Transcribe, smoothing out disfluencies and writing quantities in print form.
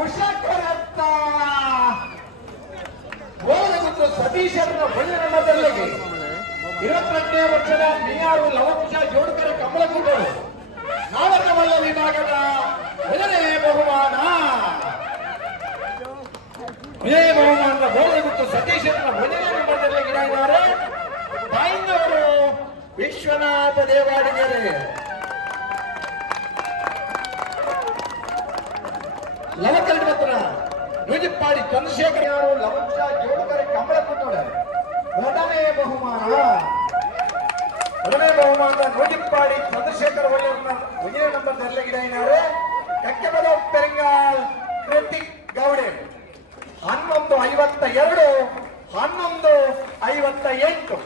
ಕುಶಕರತ್ತ ಗೋಲಗುತ್ತು ಸತೀಶರನ್ನ ಒಳ್ಳೆಯ ಮಟ್ಟದಲ್ಲಿ 22ನೇ ವರ್ಷದ ಮೀಯಾರು ಲವಂಶ ಜೋಡ್ಕರ ಕಮಲಕುಂಟರು ನಾಟಕವಲ್ಲ ವಿಭಾಗದ ಮೊದಲನೇ ಬಹುಮಾನ. ಇದೇ ಬಹುಮಾನದ ಗೋಲಗುತ್ತು ಸತೀಶರನ್ನ ಮೊದಲನೇ ನಂಬರ್ನಲ್ಲಿ ಗಿಡಾಯಿದ್ದಾರೆ ತಾಯಿಂದವರು ವಿಶ್ವನಾಥ ದೇವಾಡಿಗರೆ. ಲವಕಲ್ ಪತ್ರ ನುಜಿಪ್ಪಾಡಿ ಚಂದ್ರಶೇಖರ್ ಯಾರು ಲವಂಶ ಜೋಡ್ಕರ ಕಮಲಕುಂಟರ ಮೊದಲನೇ ಬಹುಮಾನದ ನುಜಿಪ್ಪಾಡಿ ಚಂದ್ರಶೇಖರ್ ಒಳ್ಳೆಯವ್ರನ್ನ ಮೊದಲನೇ ನಂಬರ್ ಗಿಡಾಯಿದ್ದಾರೆ. ಕಕ್ಕೆಬದ ಪೆರಿಂಗಾಲ್ ಕೃತಿಕ್ ಗೌಡೆ 11:52 11:58.